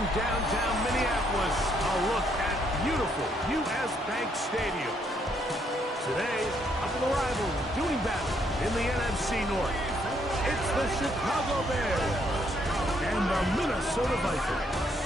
from downtown Minneapolis, a look at beautiful U.S. Bank Stadium. Today, a couple of rivals doing battle in the NFC North. It's the Chicago Bears and the Minnesota Vikings.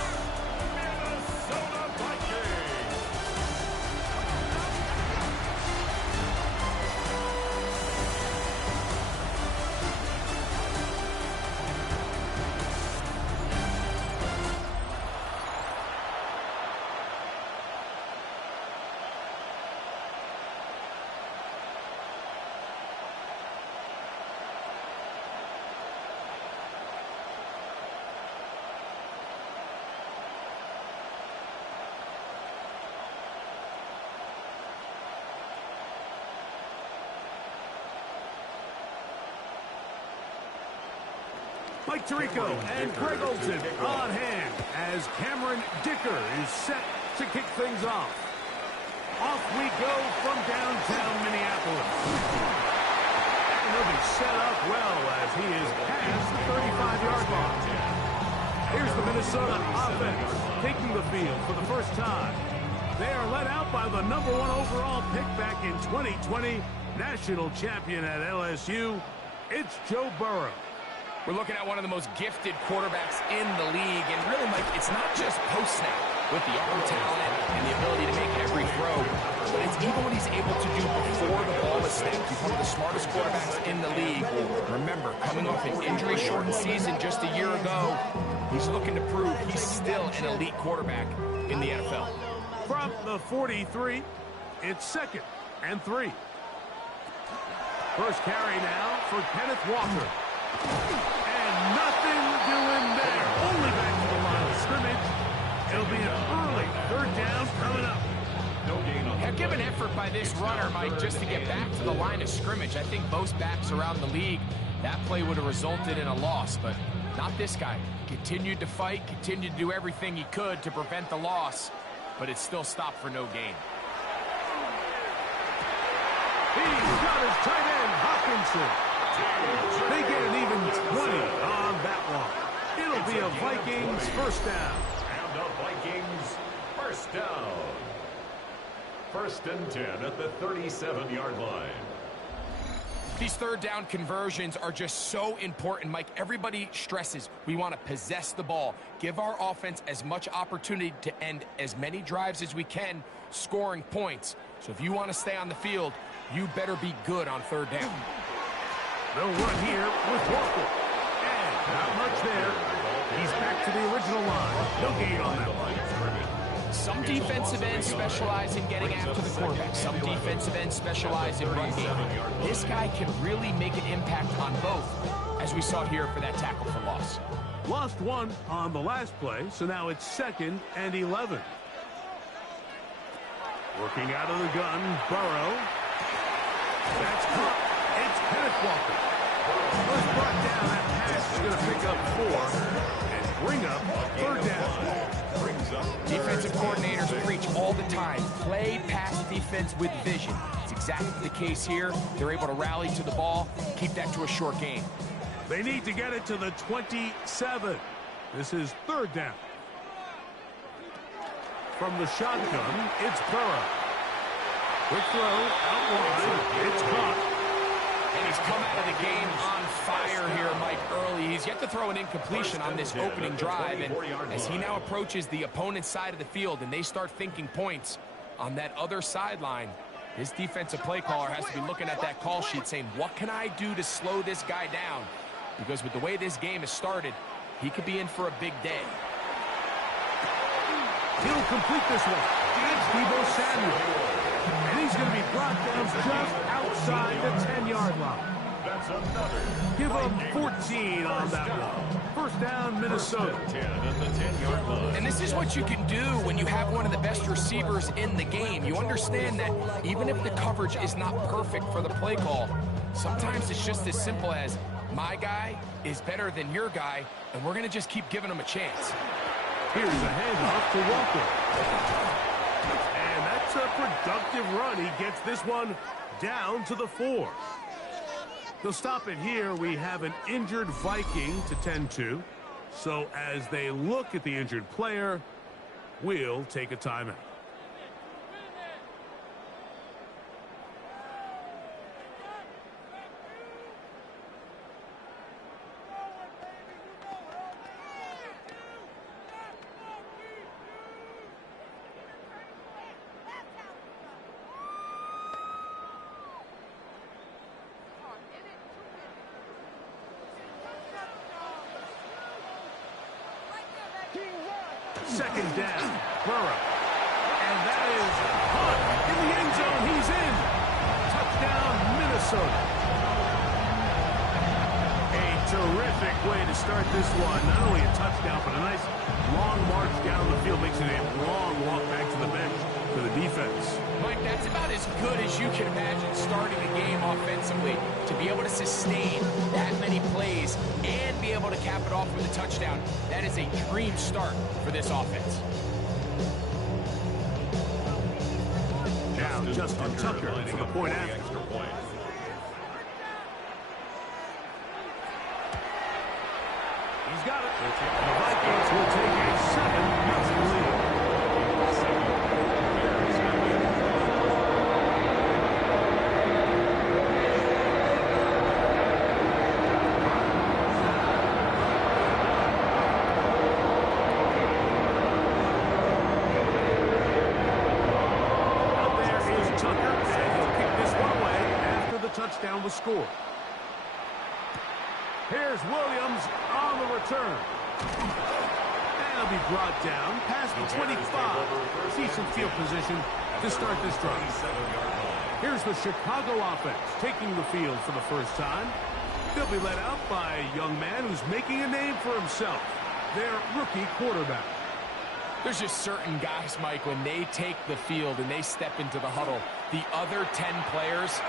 Mike Tirico and Greg Olsen on hand as Cameron Dicker is set to kick things off. Off we go from downtown Minneapolis. And he'll be set up well as he is past the 35-yard line. Here's the Minnesota offense taking the field for the first time. They are led out by the #1 overall pick back in 2020, national champion at LSU. It's Joe Burrow. We're looking at one of the most gifted quarterbacks in the league. And really, Mike, it's not just post-snap with the arm talent and the ability to make every throw, but it's even what he's able to do before the ball is snapped. He's one of the smartest quarterbacks in the league. Remember, coming off an injury-shortened season just a year ago, he's looking to prove he's still an elite quarterback in the NFL. From the 43, it's 2nd and 3. First carry now for Kenneth Walker. And nothing doing there. Only back to the line of scrimmage. It'll be an early 3rd down coming up. Yeah, give an effort by this runner, Mike, just to get back to the line of scrimmage. I think most backs around the league, that play would have resulted in a loss, but not this guy. Continued to fight, continued to do everything he could to prevent the loss, but it still stopped for no gain. He's got his tight end, Hawkinson. They get an even 20 on that one. It'll be a Vikings first down. And the Vikings first down. 1st and 10 at the 37-yard line. These 3rd down conversions are just so important, Mike. Everybody stresses we want to possess the ball, give our offense as much opportunity to end as many drives as we can, scoring points. So if you want to stay on the field, you better be good on 3rd down. They'll run here with Walker. And not much there. He's back to the original line. No gain on that one. Some defensive ends specialize in getting after the quarterback. Some defensive ends specialize in run game. This guy can really make an impact on both, as we saw here for that tackle for loss. Lost one on the last play, so now it's 2nd and 11. Working out of the gun, Burrow. That's caught. It's Kenneth Walker. Was brought down. That pass is going to pick up 4 and bring up 3rd down. Defensive coordinators preach all the time, play pass defense with vision. It's exactly the case here. They're able to rally to the ball, keep that to a short game. They need to get it to the 27. This is 3rd down. From the shotgun, it's Burrow. Quick throw, out wide, it's caught. And he's come out of the game on fire here, Mike, early. He's yet to throw an incompletion on this opening drive. And as he now approaches the opponent's side of the field and they start thinking points on that other sideline, this defensive play caller has to be looking at that call sheet saying, what can I do to slow this guy down? Because with the way this game has started, he could be in for a big day. He'll complete this one. It's Deebo Samuel. And he's going to be brought down just outside the 10-yard line. That's another. Give him 14 on that one. First down, Minnesota. 10 at the 10-yard line. And this is what you can do when you have one of the best receivers in the game. You understand that even if the coverage is not perfect for the play call, sometimes it's just as simple as my guy is better than your guy, and we're going to just keep giving him a chance. Here's a handoff to Walker. And that's a productive run. He gets this one down to the 4. They'll stop it here. We have an injured Viking to tend to. So as they look at the injured player, we'll take a timeout. Second down, Burrow. And that is caught in the end zone. He's in. Touchdown, Minnesota. A terrific way to start this one. Not only a touchdown, but a nice long march down the field. Makes it a long walk back to the bench for the defense. Mike, that's about as good as you can imagine starting a game offensively. To be able to sustain that many plays and be able to cap it off with a touchdown, that is a dream start for this offense. Now Justin Tucker for the point after. He's got it. The Vikings will take a 7-0 lead. Touchdown was scored. Here's Williams on the return. And he'll be brought down past the 25. Decent field position to start this drive. Here's the Chicago offense taking the field for the first time. They'll be led out by a young man who's making a name for himself, their rookie quarterback. There's just certain guys, Mike, when they take the field and they step into the huddle, the other 10 players,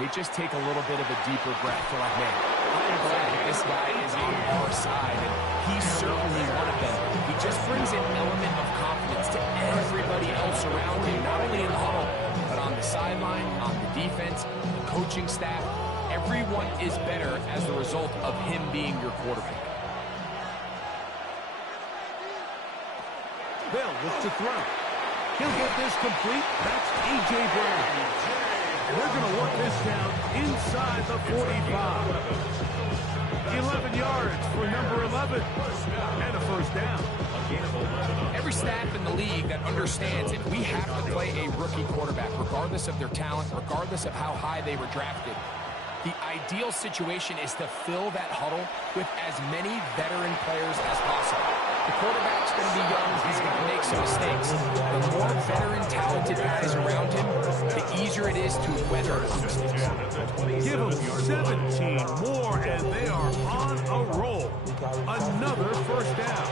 they just take a little bit of a deeper breath. They're like, man, I'm glad that this guy is on our side, and he's certainly one of them. He just brings an element of confidence to everybody else around him, not only in the huddle, but on the sideline, on the defense, the coaching staff. Everyone is better as a result of him being your quarterback. They'll look to throw. He'll get this complete. That's A.J. Brown. And they're going to work this down inside the 45. 11 yards for number 11. And a first down. Every staff in the league that understands if we have to play a rookie quarterback, regardless of their talent, regardless of how high they were drafted, the ideal situation is to fill that huddle with as many veteran players as possible. The quarterback's going to be young. He's going to make some mistakes. The more veteran, talented guys around him, the easier it is to weather obstacles. Give them 17 more, and they are on a roll. Another first down.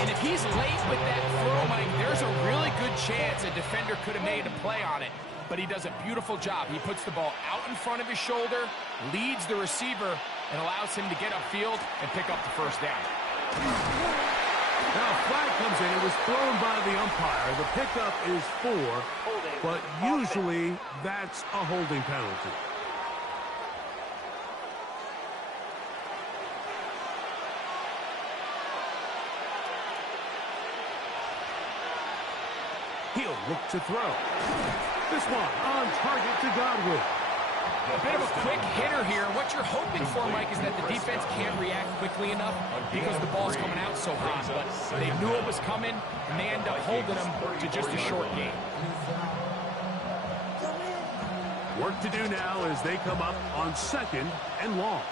And if he's late with that throw, Mike, there's a really good chance a defender could have made a play on it. But he does a beautiful job. He puts the ball out in front of his shoulder, leads the receiver, and allows him to get upfield and pick up the first down. Now a flag comes in. It was thrown by the umpire. The pickup is 4, but usually that's a holding penalty. He'll look to throw. This one on target to Godwin. A bit of a quick hitter here. What you're hoping for, Mike, is that the defense can't react quickly enough because the ball's coming out so hot. But they knew it was coming, and they end up holding them to just a short game. Work to do now as they come up on 2nd and long.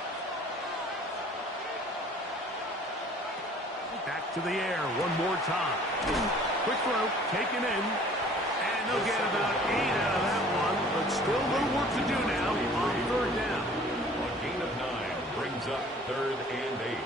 Back to the air one more time. Quick throw, taken in. And they'll get about 8 out of that one, but still a little work to do now on 3rd down. A gain of 9 brings up 3rd and 8.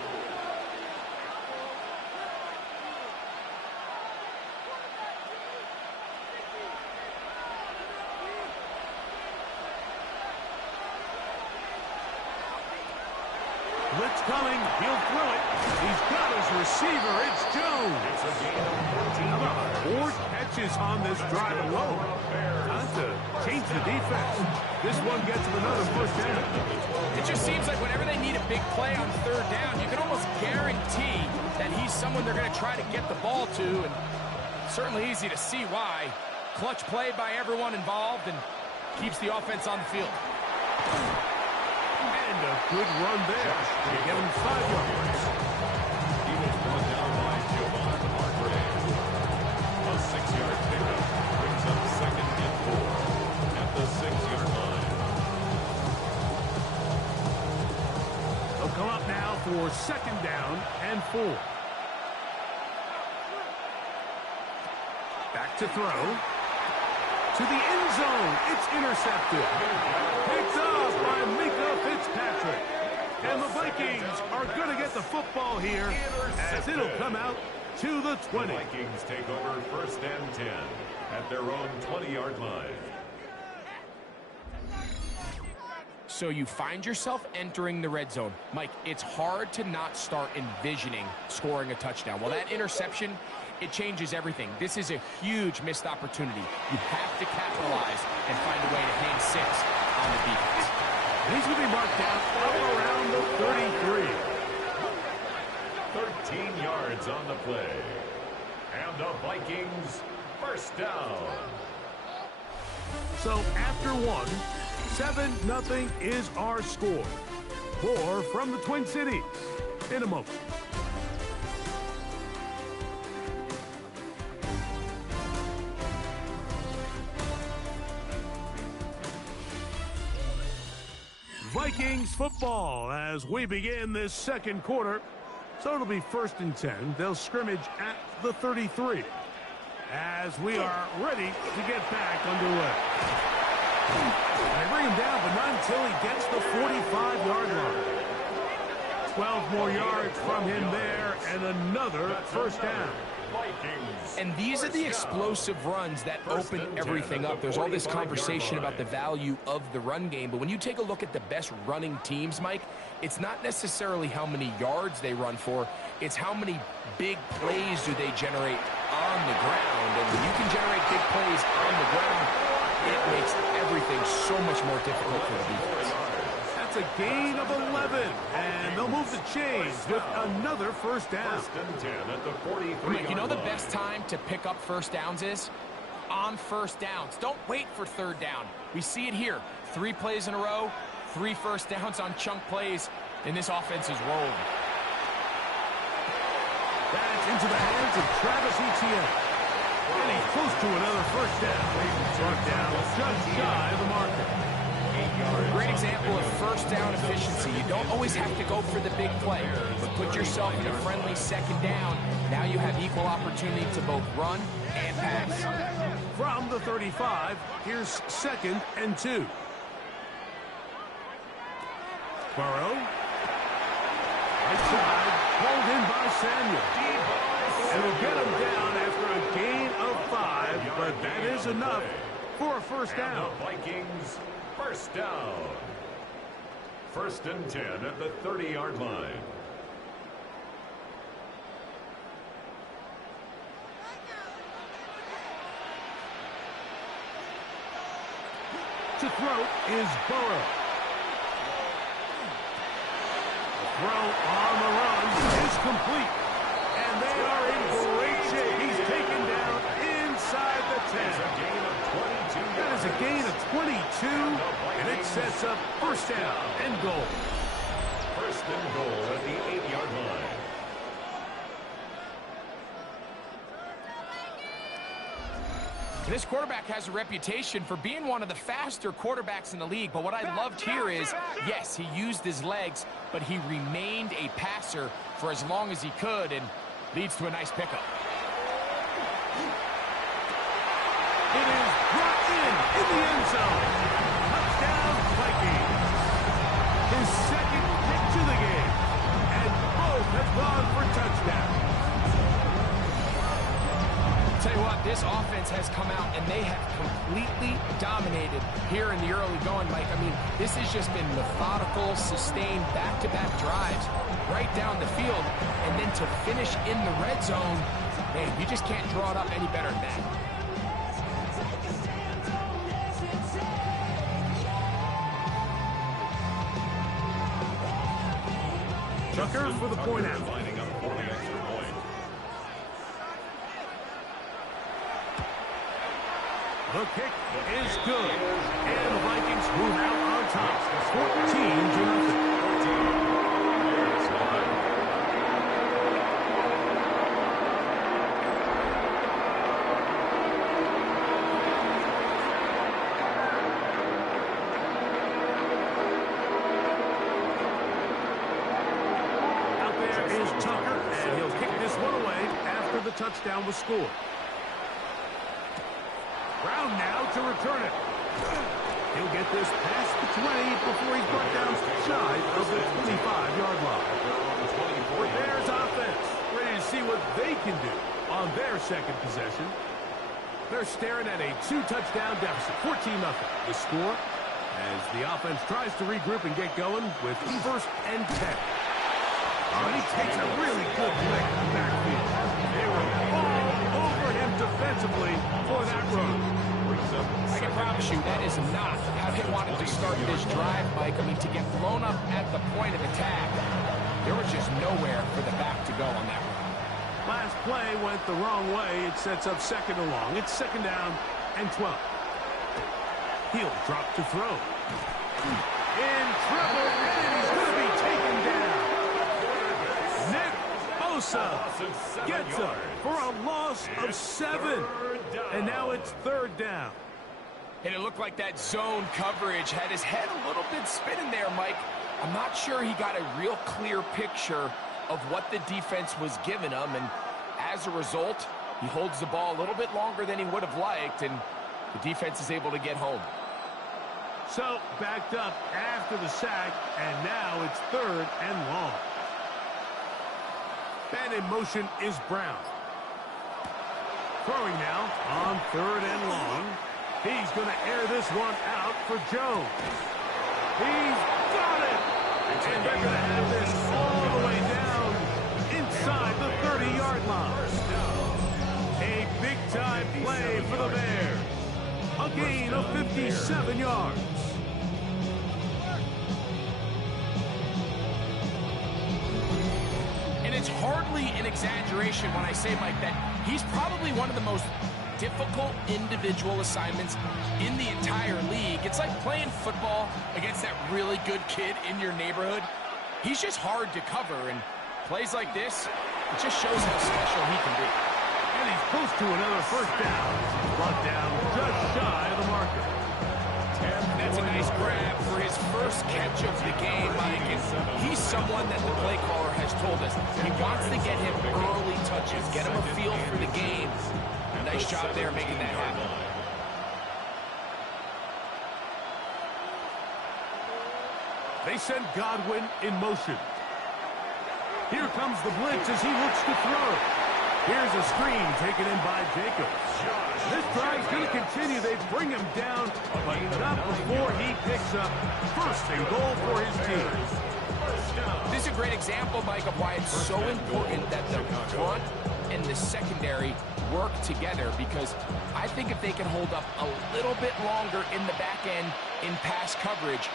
blitz coming. He'll throw it. He's got his receiver. It's Jones. It's a gain of 14 yards. 4 catches on this drive alone. Time to change the defense. This one gets him another first down. It just seems like whenever they need a big play on third down, you can almost guarantee that he's someone they're going to try to get the ball to, and certainly easy to see why. Clutch play by everyone involved and keeps the offense on the field. And a good run there to give him 5 yards. He was brought down by Javon Hargrave. A 6-yard pickup brings up 2nd and 4 at the 6-yard line. They'll come up now for 2nd down and 4. Back to throw. To the end zone. It's intercepted. Picked up by Mika Fitzpatrick. And the Vikings are going to get the football here as it'll come out to the 20. The Vikings take over 1st and 10 at their own 20-yard line. So you find yourself entering the red zone. Mike, it's hard to not start envisioning scoring a touchdown. Well, that interception, it changes everything. This is a huge missed opportunity. You have to capitalize and find a way to hang 6 on the defense. He's going to be marked down up around the 33. 13 yards on the play. And the Vikings 1st down. So after 1, 7-0 is our score. More from the Twin Cities in a moment. Vikings football as we begin this 2nd quarter. So it'll be 1st and 10. They'll scrimmage at the 33 as we are ready to get back underway. They bring him down, but not until he gets the 45-yard line. 12 more yards from him there and another 1st down. And these are the explosive runs that open everything up. There's all this conversation about the value of the run game, but when you take a look at the best running teams, Mike, it's not necessarily how many yards they run for, it's how many big plays do they generate on the ground. And when you can generate big plays on the ground, it makes everything so much more difficult for the defense. That's a gain of 11, and they'll move the chains with another 1st down. 1st and 10 at the 43. You know the best time to pick up 1st downs is? On 1st downs. Don't wait for 3rd down. We see it here. 3 plays in a row, 3 1st downs on chunk plays, and this offense is rolling. That's into the hands of Travis Etienne. And he's close to another 1st down. Brought down just shy of the marker. Great example of 1st down efficiency. You don't always have to go for the big play, but put yourself in a friendly 2nd down. Now you have equal opportunity to both run and pass. From the 35, here's 2nd and 2. Burrow. Right side, pulled in by Samuel. And will get him down after a gain of 5, but that is enough for a 1st down. The Vikings 1st down. 1st and 10 at the 30-yard line. To throw is Burrow. The throw on the run is complete. And they are in great shape. He's taken down inside the 10. That is a gain of 22, and it sets up 1st down and goal. 1st and goal at the 8-yard line. This quarterback has a reputation for being one of the faster quarterbacks in the league, but what I loved here is, yes, he used his legs, but he remained a passer for as long as he could, and leads to a nice pickup. It is brought in the end zone. Touchdown, Vikings. His 2nd pick to the game, and both have gone for touchdowns. Tell you what, this offense has come out and they have completely dominated here in the early going, Mike. I mean, this has just been methodical, sustained, back-to-back drives right down the field. And then to finish in the red zone, man, you just can't draw it up any better than that. Tucker for the point out. Lining up for the extra point. The kick is good. And the Vikings move out on top. 14-0. Tucker, and he'll kick this one away after the touchdown was scored. Brown now to return it. He'll get this past the 20 before he's brought down shy of the 25-yard line. The Bears offense ready to see what they can do on their second possession. They're staring at a 2-touchdown deficit, 14-0. The score as the offense tries to regroup and get going with 1st and 10. Oh, he takes a really good lick in the backfield. They were all over him defensively for that run. I can promise you that is not how they wanted to start this drive, Mike. I mean, to get blown up at the point of attack, there was just nowhere for the back to go on that run. Last play went the wrong way. It sets up 2nd and long. It's 2nd down and 12. He'll drop to throw. In trouble, and he's going to be taken down. Gets up for a loss of 7. And now it's 3rd down. And it looked like that zone coverage had his head a little bit spinning there, Mike. I'm not sure he got a real clear picture of what the defense was giving him. And as a result, he holds the ball a little bit longer than he would have liked. And the defense is able to get home. So backed up after the sack. And now it's 3rd and long. And in motion is Brown. Throwing now on 3rd and long. He's going to air this one out for Jones. He's got it! And they're going to have this all the way down inside the 30-yard line. A big-time play for the Bears. A gain of 57 yards. It's hardly an exaggeration when I say, Mike, that he's probably one of the most difficult individual assignments in the entire league. It's like playing football against that really good kid in your neighborhood. He's just hard to cover, and plays like this, it just shows how special he can be. And he's close to another 1st down. Brought down just shy of the marker. That's a nice grab for his first catch of the game, Mike. And he's someone that the play caller has told us he wants to get him early touches, get him a feel for the game. Nice job there making that happen. They send Godwin in motion. Here comes the blitz as he looks to throw. Here's a screen taken in by Jacobs. This drive's going to continue. They bring him down, but not before he picks up 1st and goal for his team. This is a great example, Mike, of why it's so important that the front and the secondary work together, because I think if they can hold up a little bit longer in the back end in pass coverage,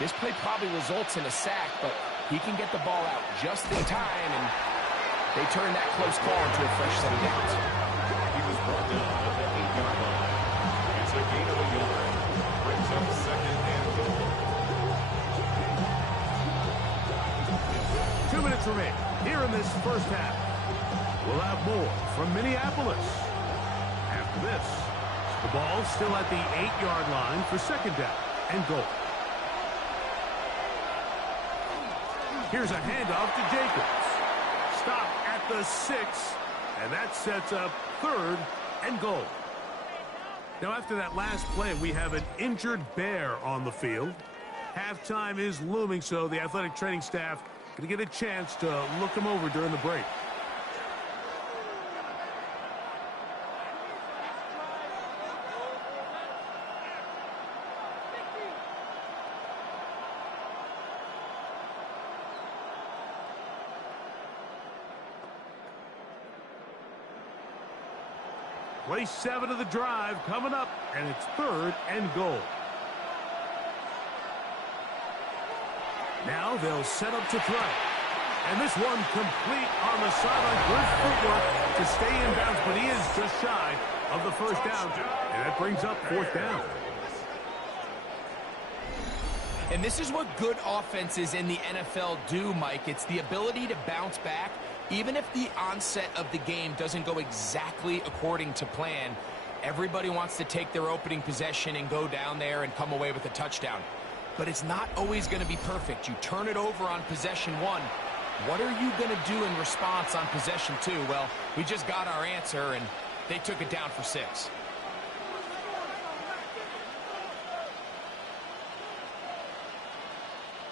this play probably results in a sack, but he can get the ball out just in time, and they turn that close call into a fresh set of downs. He was brought down at the 8-yard line. It's a gain of a yard. Brings up 2nd and goal. 2 minutes remain here in this 1st half. We'll have more from Minneapolis. After this, the ball's still at the 8-yard line for 2nd down and goal. Here's a handoff to Jacobs. Stop at the 6, and that sets up 3rd and goal. Now, after that last play, we have an injured Bear on the field. Halftime is looming, so the athletic training staff going to get a chance to look him over during the break. Play 7 of the drive coming up, and it's 3rd and goal. Now they'll set up to throw. And this one complete on the sideline. Good footwork to stay in bounds, but he is just shy of the first down. And that brings up 4th down. And this is what good offenses in the NFL do, Mike. It's the ability to bounce back. Even if the onset of the game doesn't go exactly according to plan, everybody wants to take their opening possession and go down there and come away with a touchdown. But it's not always going to be perfect. You turn it over on possession 1. What are you going to do in response on possession 2? Well, we just got our answer, and they took it down for 6.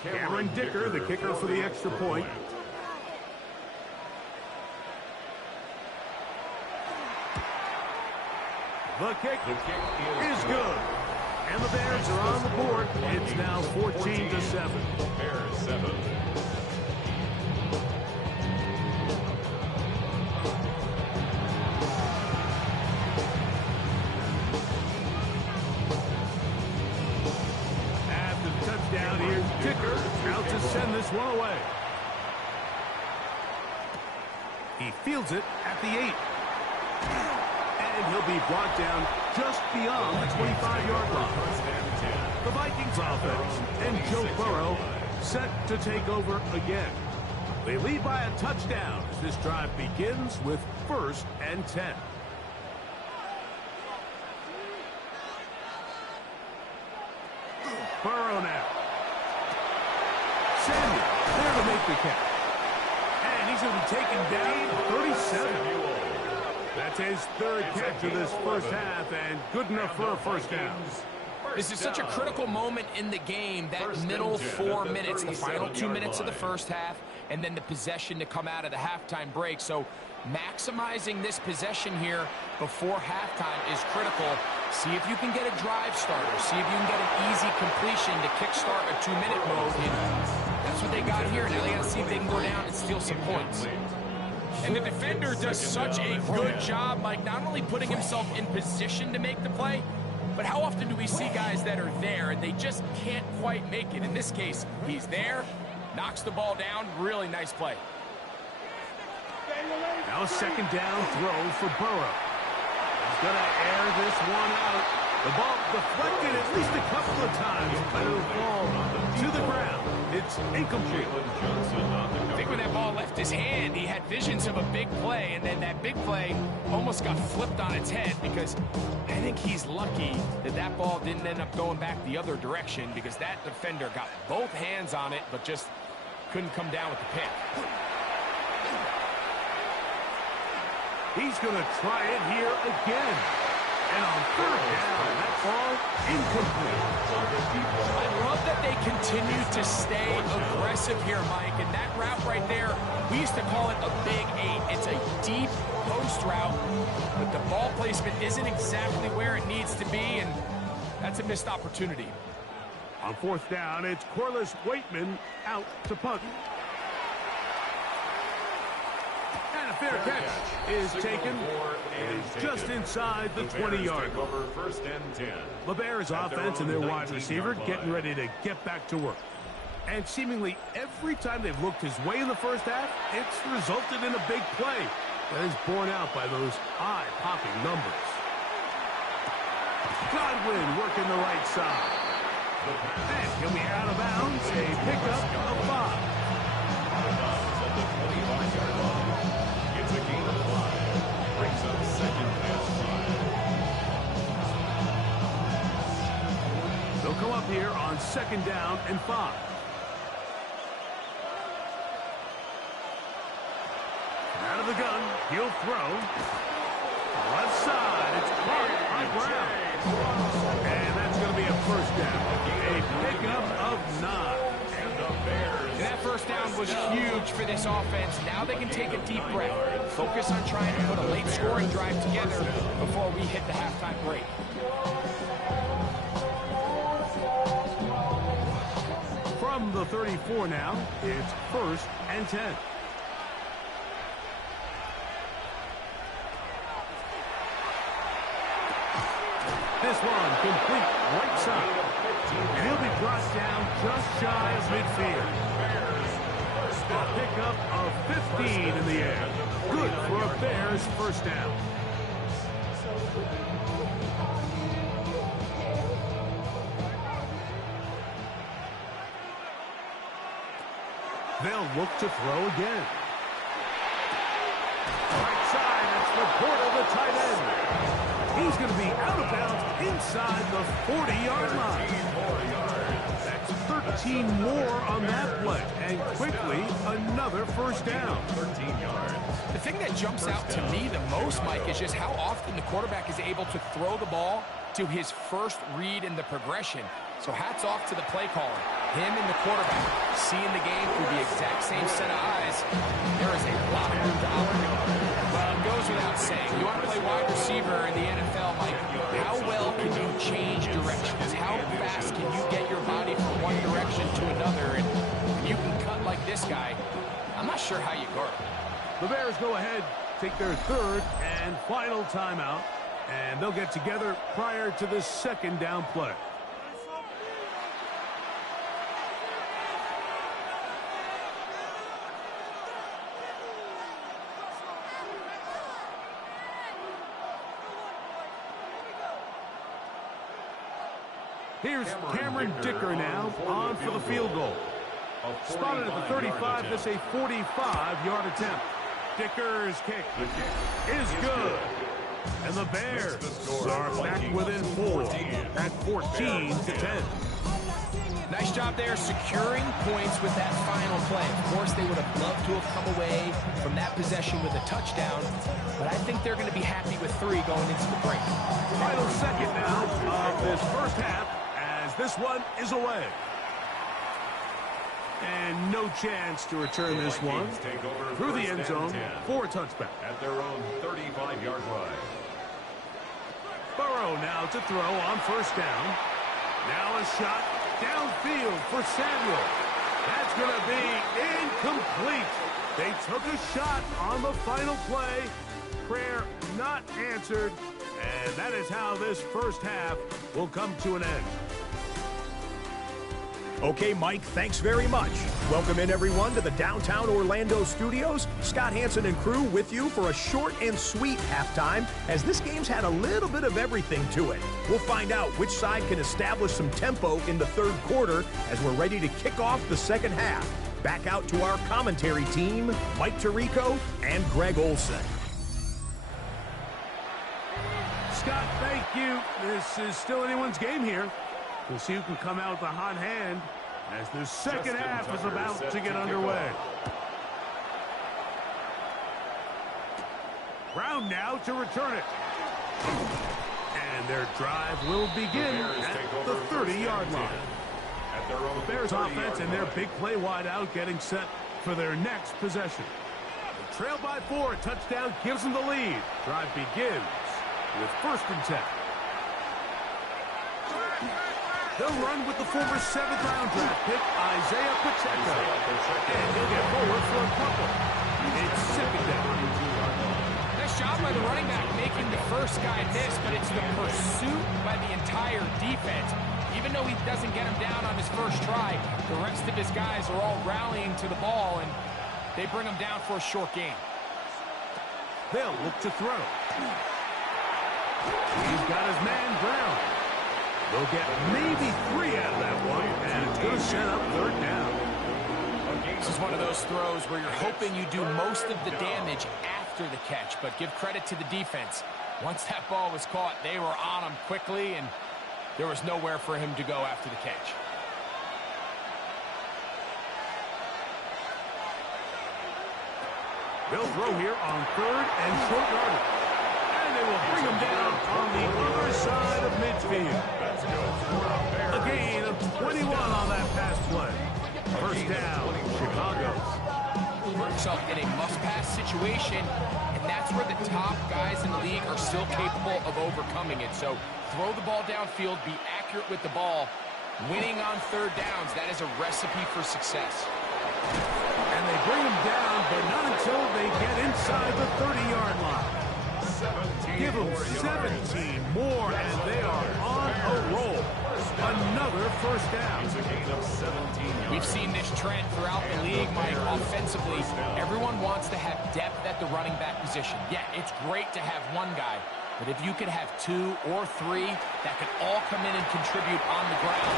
Cameron Dicker, the kicker for the extra point. The kick is good. And the Bears are on the board. It's now 14-7. Bears 7. After the touchdown, here's Dicker out to send this one away. He fields it at the 8. And he'll be brought down just beyond the 25-yard line. The Vikings offense and Joe Burrow set to take over again. They lead by a touchdown as this drive begins with 1st and 10. Burrow now. Samuel there to make the catch. And he's going to be taken down 37. That's his 3rd catch of this first half, and good enough for a first down. This is such a critical moment in the game, that middle 4 minutes, the final 2 minutes of the first half, and then the possession to come out of the halftime break. So maximizing this possession here before halftime is critical. See if you can get a drive starter. See if you can get an easy completion to kickstart a 2-minute mode. And that's what they got here. Now they got to see if they can go down and steal some points. And the defender does such a good job, Mike, not only putting himself in position to make the play, but how often do we see guys that are there and they just can't quite make it? In this case, he's there, knocks the ball down, really nice play. Now a 2nd down throw for Burrow. He's going to air this one out. The ball deflected at least a couple of times, but it'll fall to the ground. It's incomplete. I think when that ball left his hand, he had visions of a big play, and then that big play almost got flipped on its head because I think he's lucky that that ball didn't end up going back the other direction because that defender got both hands on it but just couldn't come down with the pick. He's going to try it here again. And on 3rd down, that ball incomplete. I love that they continue to stay aggressive here, Mike. And that route right there, we used to call it a big 8. It's a deep post route, but the ball placement isn't exactly where it needs to be, and that's a missed opportunity. On 4th down, it's Corliss Waitman out to punt. And a fair catch is taken. It is just inside the 20-yard line. First and 10. The Bears offense and their wide receiver getting ready to get back to work. And seemingly every time they've looked his way in the first half, it's resulted in a big play that is borne out by those eye-popping numbers. Godwin working the right side. And he'll be out of bounds. A pickup of 5. It's a gain of 5. Brings up 2nd and 5. They'll come up here on 2nd down and 5. Out of the gun, he'll throw. Left side, it's caught by Brown. And that's going to be a first down. A pickup of 9. And that first down was huge for this offense. Now they can take a deep breath. Focus on trying to put a late scoring drive together before we hit the halftime break. From the 34 now, it's 1st and 10. This one complete right side. And he'll be brought down just shy of midfield. A pickup of 15 in the air. Good for a Bears first down. They'll look to throw again. Right side, it's Laporta, the tight end. He's going to be out of bounds inside the 40-yard line. That's 13 more on that play, and quickly another first down. 13 yards. The thing that jumps out to me the most, Mike, is just how often the quarterback is able to throw the ball to his first read in the progression. So hats off to the play caller. Him and the quarterback seeing the game through the exact same set of eyes. There is a lot of room to operate. Well, it goes without saying. You want to play wide receiver in the NFL, Mike, how well can you change directions? How fast can you get your body from one direction to another? And you can cut like this guy. I'm not sure how you guard him. The Bears go ahead, take their third and final timeout, and they'll get together prior to the second down play. Here's Cameron Dicker now on for the field goal. Spotted at the 35, this a 45-yard attempt. Dicker's kick is good. And the Bears are back within 4 at 14-10. Nice job there securing points with that final play. Of course, they would have loved to have come away from that possession with a touchdown, but I think they're going to be happy with 3 going into the break. Final second now of this first half as this one is away. And no chance to return this one through the end zone for a touchback. At their own 35-yard line. Burrow now to throw on first down. Now a shot downfield for Samuel. That's going to be incomplete. They took a shot on the final play. Prayer not answered. And that is how this first half will come to an end. Okay, Mike, thanks very much. Welcome in, everyone, to the downtown Orlando studios. Scott Hansen and crew with you for a short and sweet halftime, as this game's had a little bit of everything to it. We'll find out which side can establish some tempo in the third quarter as we're ready to kick off the second half. Back out to our commentary team, Mike Tirico and Greg Olson. Scott, thank you. This is still anyone's game here. We'll see who can come out with a hot hand as the second half is about to get underway. Brown now to return it. And their drive will begin at the 30-yard line. The Bears offense and their big play wide out getting set for their next possession. They trail by 4. A touchdown gives them the lead. Drive begins with 1st and 10. They'll run with the former 7th-round draft pick, Isaiah Pacheco. And he'll get forward for a couple. It's 2nd down. Nice job by the running back making the first guy miss, but it's the pursuit by the entire defense. Even though he doesn't get him down on his first try, the rest of his guys are all rallying to the ball, and they bring him down for a short gain. They'll look to throw. He's got his man Brown. They'll get maybe 3 out of that one, and it's going to set up 3rd down. This is one of those throws where you're hoping you do most of the damage after the catch, but give credit to the defense. Once that ball was caught, they were on him quickly, and there was nowhere for him to go after the catch. They'll throw here on 3rd and short yardage. And they will bring him down on the other side of midfield. A gain of 21 on that pass play. 1st down, Chicago. So in a must-pass situation, and that's where the top guys in the league are still capable of overcoming it. So throw the ball downfield, be accurate with the ball. Winning on 3rd downs, that is a recipe for success. And they bring him down, but not until they get inside the 30-yard line. Give them 17 more, and they are on a roll. Another first down. We've seen this trend throughout the league, Mike. Offensively, everyone wants to have depth at the running back position. Yeah, it's great to have one guy, but if you could have 2 or 3 that could all come in and contribute on the ground,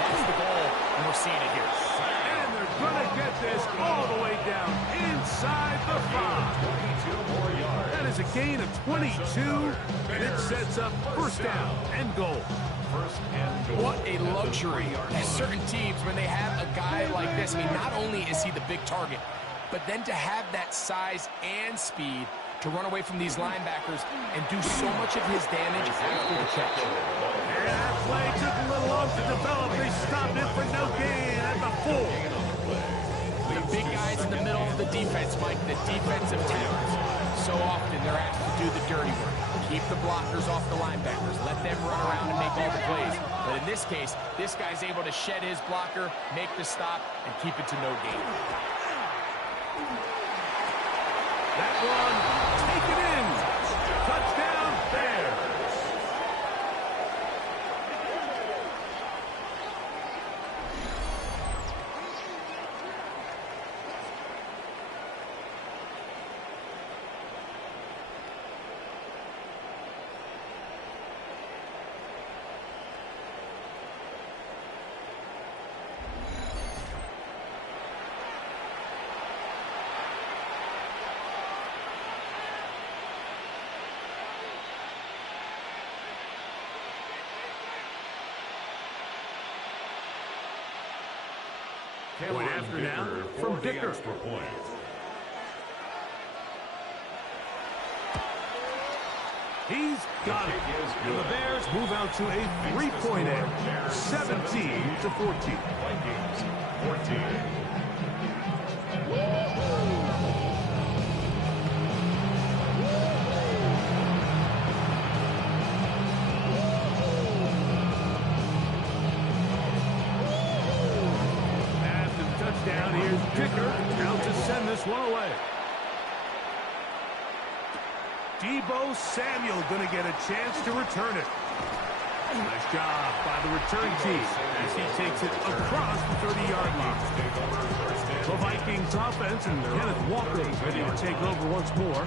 that's the goal, and we're seeing it here. And they're going to get this all the way down inside the 5. That is a gain of 22, and it sets up first down and goal. What a luxury. There's certain teams, when they have a guy like this, I mean, not only is he the big target, but then to have that size and speed to run away from these linebackers and do so much of his damage after the catch. And that play took a little long to develop. They stopped it for no gain at the 4. The big guys in the middle of the defense, Mike, the defensive tackles. So often they're asked to do the dirty work. Keep the blockers off the linebackers. Let them run around and make all the plays. But in this case, this guy's able to shed his blocker, make the stop, and keep it to no gain. That one, take it in. Touchdown, Bears. Point after now from Dicker. He's got it. And the Bears move out to a 3-point edge, 17-14. Vikings 14. Down here's Dicker out to send this one away. Deebo Samuel going to get a chance to return it. Nice job by the return team as he takes it across the 30-yard line. The Vikings offense and Kenneth Walker ready to take over once more.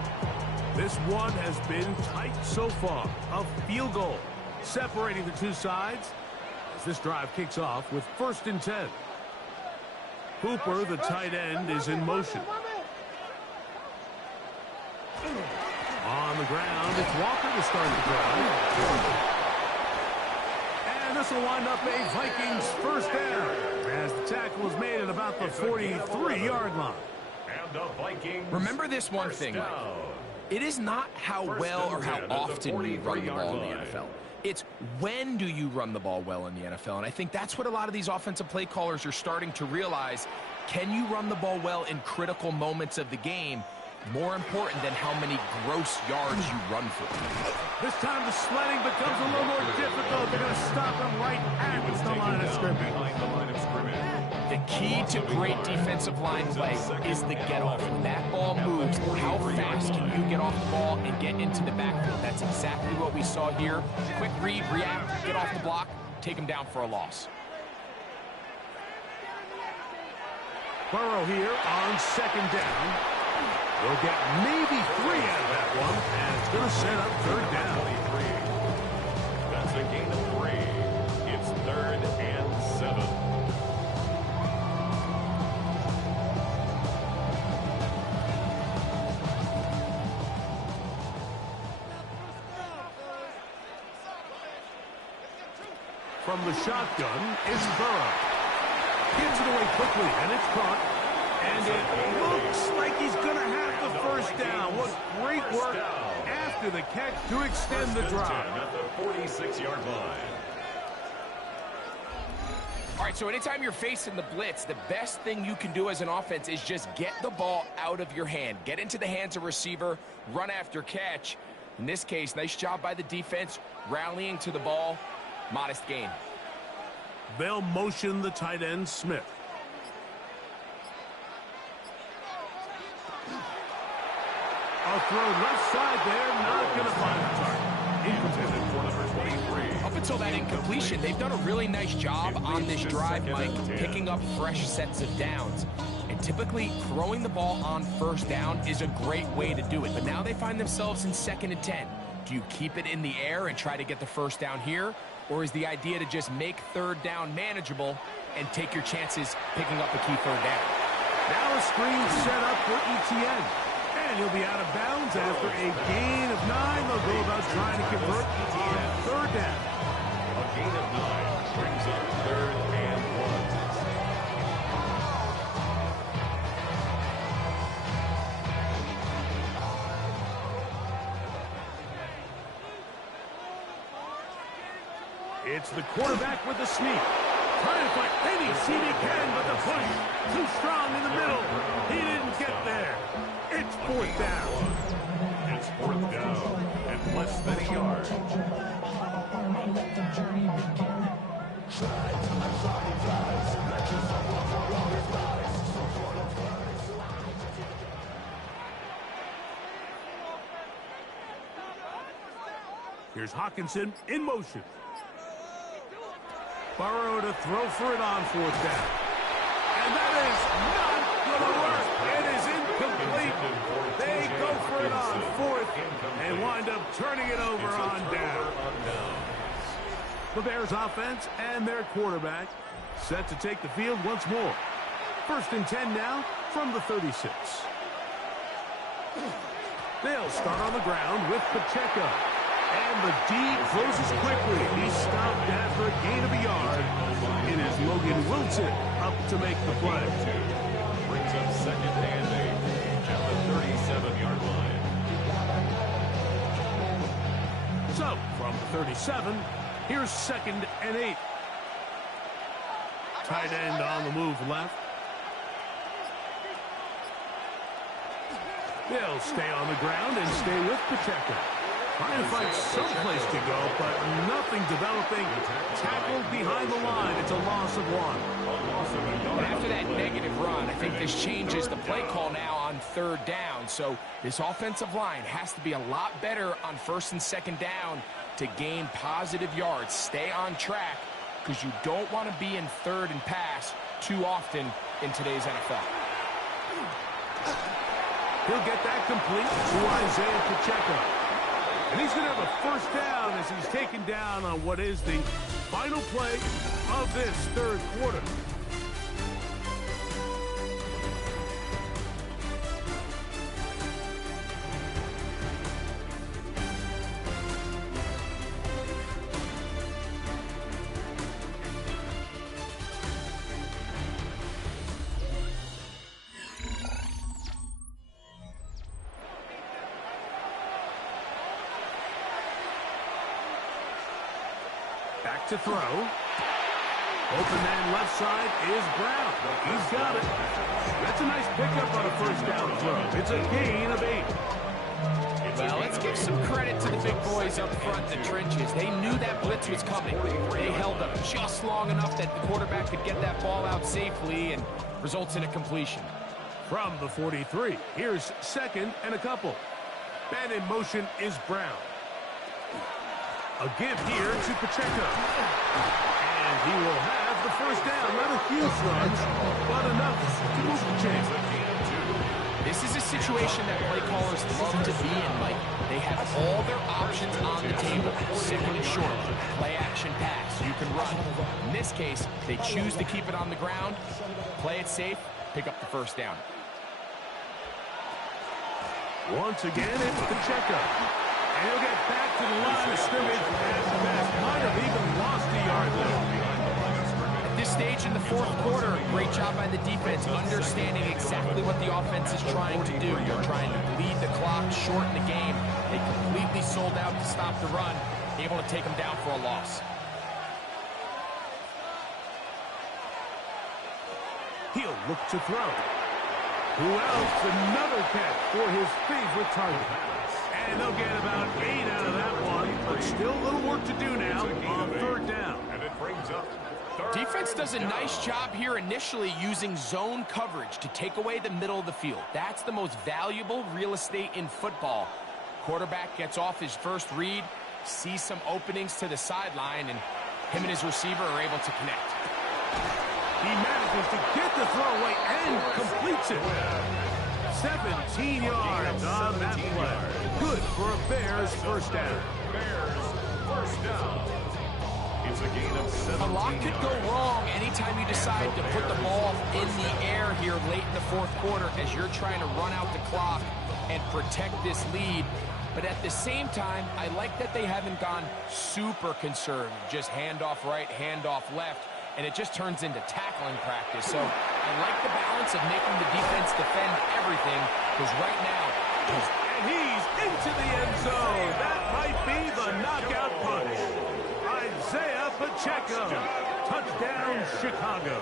This one has been tight so far. A field goal separating the two sides as this drive kicks off with 1st and 10. Hooper, the tight end, is in motion. On the ground, it's Walker to start the drive. And this will wind up a Vikings first down as the tackle is made at about the 43-yard line. And the Vikings. Remember this one thing, Mike. It is not how well or how often you run the ball in the NFL. It's when do you run the ball well in the NFL, and I think that's what a lot of these offensive play callers are starting to realize. Can you run the ball well in critical moments of the game? More important than how many gross yards you run for. This time the sledding becomes a little more difficult. They're going to stop him right at the line of scrimmage. The key to great defensive line play is the get-off. When that ball moves, how fast can you get off the ball and get into the backfield? That's exactly what we saw here. Quick read, react, get off the block, take him down for a loss. Burrow here on 2nd down. They'll get maybe 3 out of that one, and it's going to set up 3rd down. That's a gain of 3. It's 3rd and 7. From the shotgun is Burrow. Gives it away quickly, and it's caught. And it looks like he's going to have the first down. What great work after the catch to extend the drive. At the 46-yard line. All right, so anytime you're facing the blitz, the best thing you can do as an offense is just get the ball out of your hand. Get into the hands of receiver, run after catch. In this case, nice job by the defense, rallying to the ball. Modest gain. They'll motion the tight end, Smith. A throw left side there, not going to find it. incomplete. For number 23. Up until that incompletion, they've done a really nice job on this drive, Mike, picking up fresh sets of downs. And typically, throwing the ball on first down is a great way to do it. But now they find themselves in 2nd and 10. Do you keep it in the air and try to get the first down here? Or is the idea to just make 3rd down manageable and take your chances picking up a key 3rd down? Now a screen set up for ETN. And he'll be out of bounds after a gain of 9. They'll go about trying to convert on 3rd down. A gain of 9 brings up 3rd and 1. It's the quarterback with the sneak. Trying to find any seat he can, but the push too strong in the middle. He didn't get there. It's 4th down. It's 4th down and less than a yard. Here's Hawkinson in motion. Burrow to throw for it on 4th down. And that is not going to work. It is incomplete. They go for it on 4th and wind up turning it over on down. The Bears offense and their quarterback set to take the field once more. 1st and 10 now from the 36. They'll start on the ground with Pacheco. And the D closes quickly. He's stopped after a gain of a yard. It is Logan Wilson up to make the play. Brings up 2nd and 8 at the 37-yard line. So, from the 37, here's 2nd and 8. Tight end on the move left. They'll stay on the ground and stay with Pacheco. Trying to find some place to go, but nothing developing. Tackled behind the line. It's a loss of 1. And after that negative run, I think this changes the play call now on 3rd down. So this offensive line has to be a lot better on 1st and 2nd down to gain positive yards. Stay on track because you don't want to be in 3rd and pass too often in today's NFL. He'll get that complete to Isaiah Pacheco. And he's going to have a 1st down as he's taken down on what is the final play of this 3rd quarter. Back to throw. Open man left side is Brown. He's got it. That's a nice pickup on a 1st down throw. It's a gain of 8. Well, let's give some credit to the big boys up front in the trenches. They knew that blitz was coming. They held up just long enough that the quarterback could get that ball out safely and results in a completion. From the 43, here's 2nd and a couple. Man in motion is Brown. A give here to Pacheco. And he will have the 1st down. Not a huge run, but enough to move the chains. This is a situation that play callers love to be in, Mike. They have all their options on the table. 2nd and short, play action pass, you can run. In this case, they choose to keep it on the ground, play it safe, pick up the 1st down. Once again, it's Pacheco. And he'll get back to the line of scrimmage at best. Might have even lost a yard there. At this stage in the 4th quarter, great job by the defense, understanding exactly what the offense is trying to do. They're trying to bleed the clock, shorten the game. They completely sold out to stop the run, able to take them down for a loss. He'll look to throw. Who else? Another catch for his favorite target. And they'll get about 8 out of that one, but still a little work to do now on 3rd down. And it brings up Defense does a nice job here initially using zone coverage to take away the middle of the field. That's the most valuable real estate in football. Quarterback gets off his first read, sees some openings to the sideline, and him and his receiver are able to connect. He manages to get the throw away and completes it. 17 yards on that play. Good for a Bears first down. Bears first down. It's a gain of 17 A lot could go wrong anytime you decide to put the ball in the air here late in the fourth quarter as you're trying to run out the clock and protect this lead. But at the same time, I like that they haven't gone super conservative. Just handoff right, handoff left, and it just turns into tackling practice. So I like the balance of making the defense defend everything, because right now, he's into the end zone. That might be the knockout punch. Isaiah Pacheco. Touchdown, Chicago.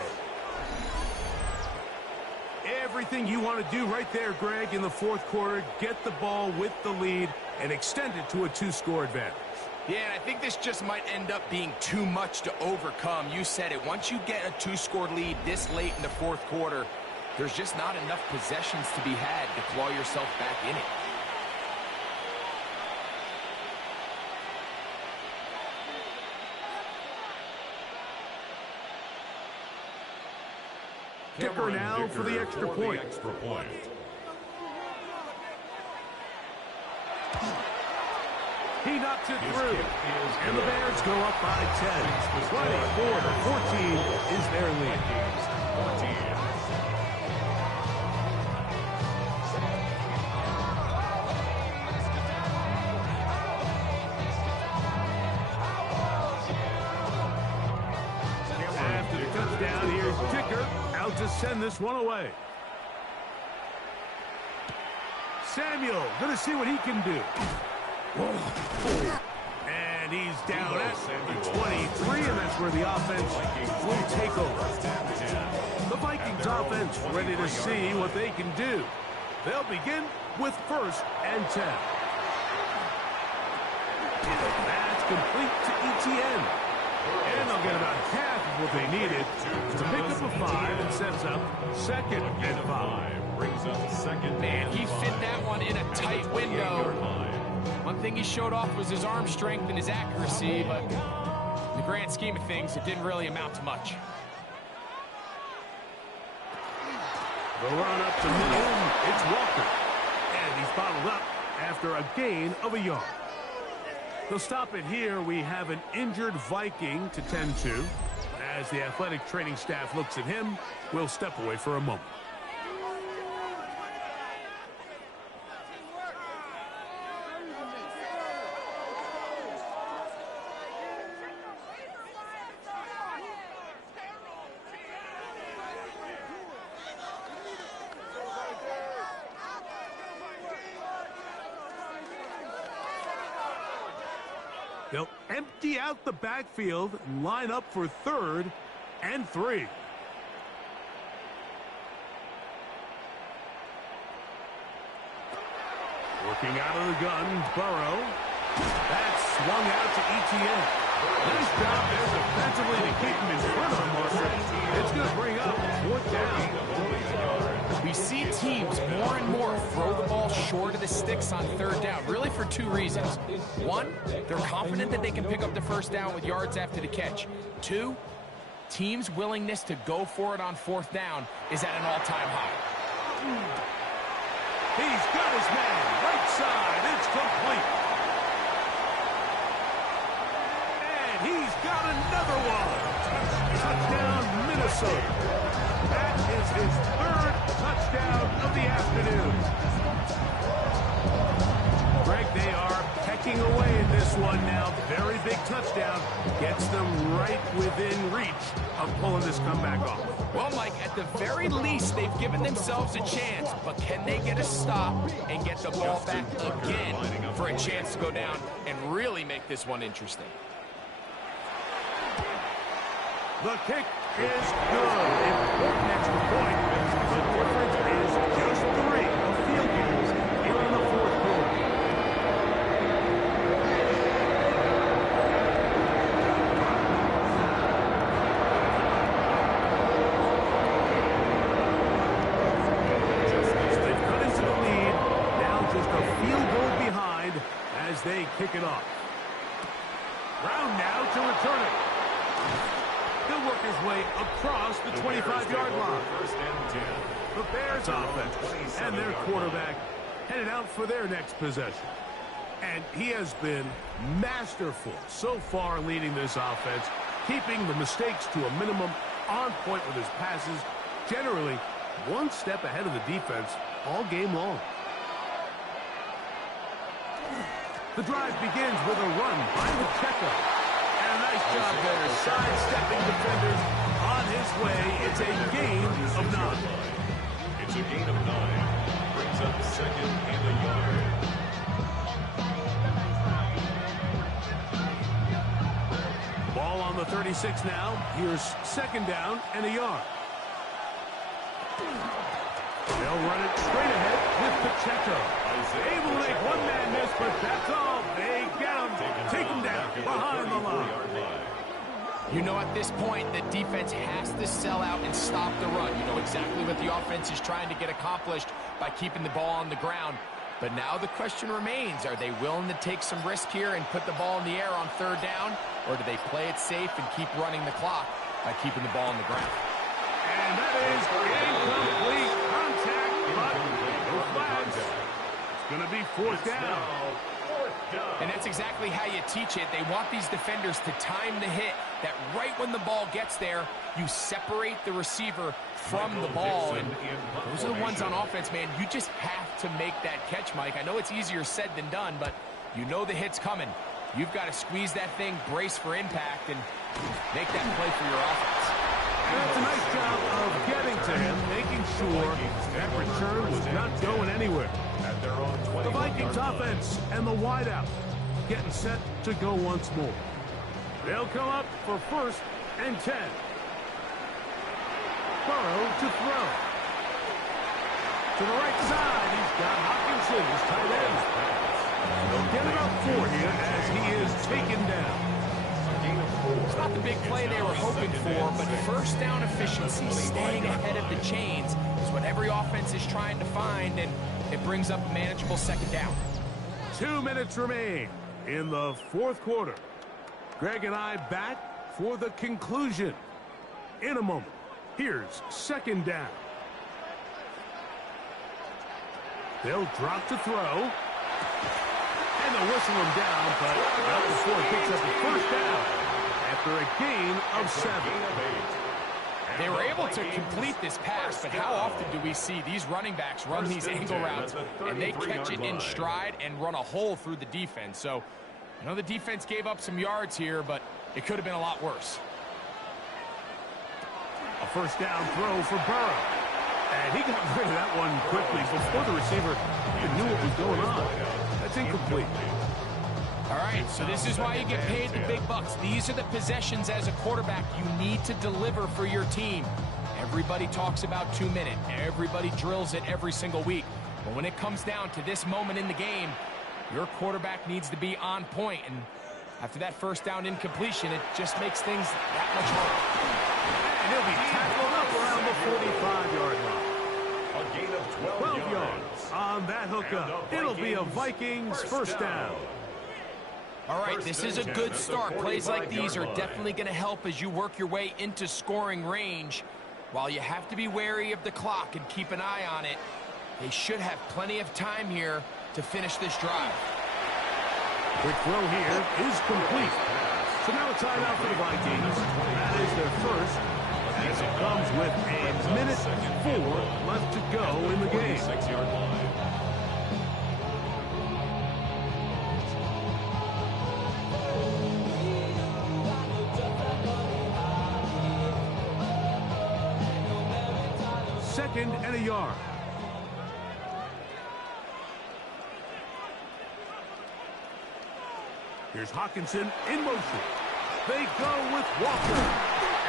Everything you want to do right there, Greg, in the fourth quarter. Get the ball with the lead and extend it to a 2-score advantage. yeah, and I think this just might end up being too much to overcome. You said it. Once you get a 2-score lead this late in the fourth quarter, there's just not enough possessions to be had to claw yourself back in it. Dicker now for the extra point. He knocks it through. And the Bears go up by 10. 24-14 is their lead. After the touchdown, here's Dicker out to send this one away. Samuel going to see what he can do. And he's down at the 23, and that's where the offense will take over. The Vikings offense ready to see what they can do. They'll begin with 1st and 10. That's complete to ETN. And they'll get about half of what they needed to pick up a 5 and sets up 2nd and 5. Brings up 2nd. Man, he fit that one in a tight window. One thing he showed off was his arm strength and his accuracy, but in the grand scheme of things, it didn't really amount to much. The run up the middle, it's Walker. And he's bottled up after a gain of a yard. They'll stop it here. We have an injured Viking to tend to. As the athletic training staff looks at him, we'll step away for a moment. They'll empty out the backfield and line up for 3rd and 3. Working out of the gun, Burrow. That's swung out to ETN. Nice job there defensively to keep him in front of the marker. It's going to bring up 4th down. We see teams more and more throw the ball short of the sticks on 3rd down, really for 2 reasons. 1, they're confident that they can pick up the 1st down with yards after the catch. 2, teams' willingness to go for it on 4th down is at an all-time high. He's got his man. Right side. It's complete. And he's got another one. Touchdown, Minnesota. That is his 3rd touchdown of the afternoon. Greg, they are pecking away at this one now. Very big touchdown. Gets them right within reach of pulling this comeback off. Well, Mike, at the very least, they've given themselves a chance. But can they get a stop and get the ball back again for a chance to go down and really make this one interesting? The kick is good. Important extra point. The difference is just 3 of field goals here in the fourth quarter. They've cut into the lead. Now just a field goal behind as they kick it off. Brown now to return it. He'll work his way across the 25-yard line. First and 10. The Bears offense and their quarterback headed out for their next possession. And he has been masterful so far leading this offense, keeping the mistakes to a minimum, on point with his passes, generally one step ahead of the defense all game long. The drive begins with a run by Pacheco. And a nice job there, sidestepping defenders on his way. It's a gain of 9. It's a gain of 9. Brings up second and a yard. Ball on the 36 now. Here's second down and a yard. They'll run it straight ahead with Pacheco. Able to make one man miss, but that's all. They get him. Take him down behind the line. You know, at this point, the defense has to sell out and stop the run. You know exactly what the offense is trying to get accomplished by keeping the ball on the ground. But now the question remains, are they willing to take some risk here and put the ball in the air on third down? Or do they play it safe and keep running the clock by keeping the ball on the ground? And that is incomplete. Contact, but no flags. It's going to be fourth down. And that's exactly how you teach it. They want these defenders to time the hit, that right when the ball gets there, you separate the receiver from the ball. And those are the ones on offense, man. You just have to make that catch, Mike. I know it's easier said than done, but you know the hit's coming. You've got to squeeze that thing, brace for impact, and make that play for your offense. And that's a nice job of getting to him, making sure that return was not going anywhere. The Vikings offense and the wideout getting set to go once more. They'll come up for first and 10. Burrow to throw. To the right side, he's got Hockenson, his tight end. They'll get it up for here as he is taken down. It's not the big play they were hoping for, but first down efficiency, staying ahead of the chains, is what every offense is trying to find, and it brings up a manageable second down. 2 minutes remain in the fourth quarter. Greg and I back for the conclusion in a moment. Here's second down. They'll drop to throw. And they'll whistle him down, but not before he picks up the first down after a gain of 7. They were able to complete this pass, but how often do we see these running backs run these angle routes and they catch it in stride and run a hole through the defense? So, you know, the defense gave up some yards here, but it could have been a lot worse. A first down throw for Burrow. And he got rid of that one quickly before the receiver even knew what was going on. That's incomplete. All right, so this is why you get paid the big bucks. These are the possessions as a quarterback you need to deliver for your team. Everybody talks about 2 minutes. Everybody drills it every single week. But when it comes down to this moment in the game, your quarterback needs to be on point. And after that first down incompletion, it just makes things that much harder. And he'll be tackled up around the 45-yard line. A gain of 12 yards on that hookup. It'll be a Vikings first down. All right, this is a good start. Plays like these are definitely going to help as you work your way into scoring range. While you have to be wary of the clock and keep an eye on it, they should have plenty of time here to finish this drive. Quick throw here is complete. So now a timeout for the Vikings. That is their first, as it comes with a minute 4 left to go in the game. 6-yard line. Second and a yard. Here's Hockenson in motion. They go with Walker.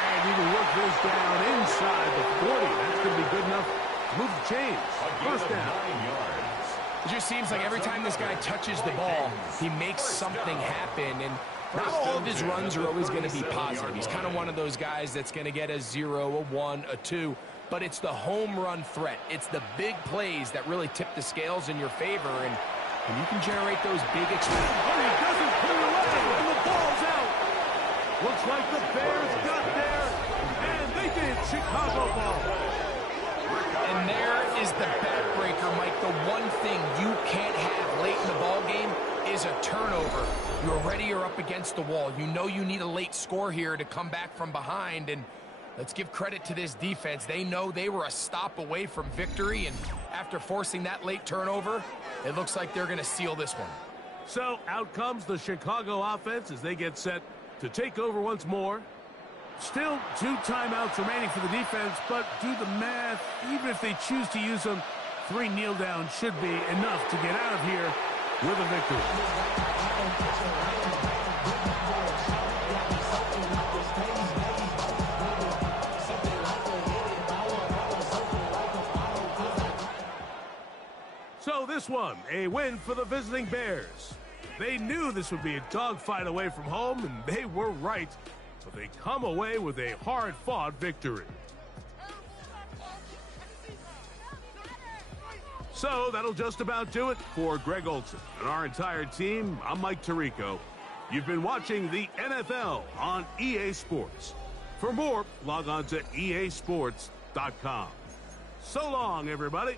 And he will work this down inside the 40. That's going to be good enough to move the chains. First down. 9 yards. It just seems like every time this guy touches the ball, he makes something happen. And not all of his runs are always going to be positive. He's kind of one of those guys that's going to get a 0, a 1, a 2. But it's the home run threat. It's the big plays that really tip the scales in your favor. And when you can generate those big experiences. Oh, he doesn't pull away, and the ball's out. Looks like the Bears got there, and they did. Chicago ball. And there is the backbreaker, Mike. The one thing you can't have late in the ball game is a turnover. You're ready, you're up against the wall. You know you need a late score here to come back from behind, and let's give credit to this defense. They know they were a stop away from victory, and after forcing that late turnover, it looks like they're going to seal this one. So out comes the Chicago offense as they get set to take over once more. Still 2 timeouts remaining for the defense, but do the math. Even if they choose to use them, 3 kneel downs should be enough to get out of here with a victory. So this one, a win for the visiting Bears. They knew this would be a dogfight away from home, and they were right. But they come away with a hard-fought victory. So that'll just about do it for Greg Olson and our entire team. I'm Mike Tirico. You've been watching the NFL on EA Sports. For more, log on to easports.com. So long, everybody.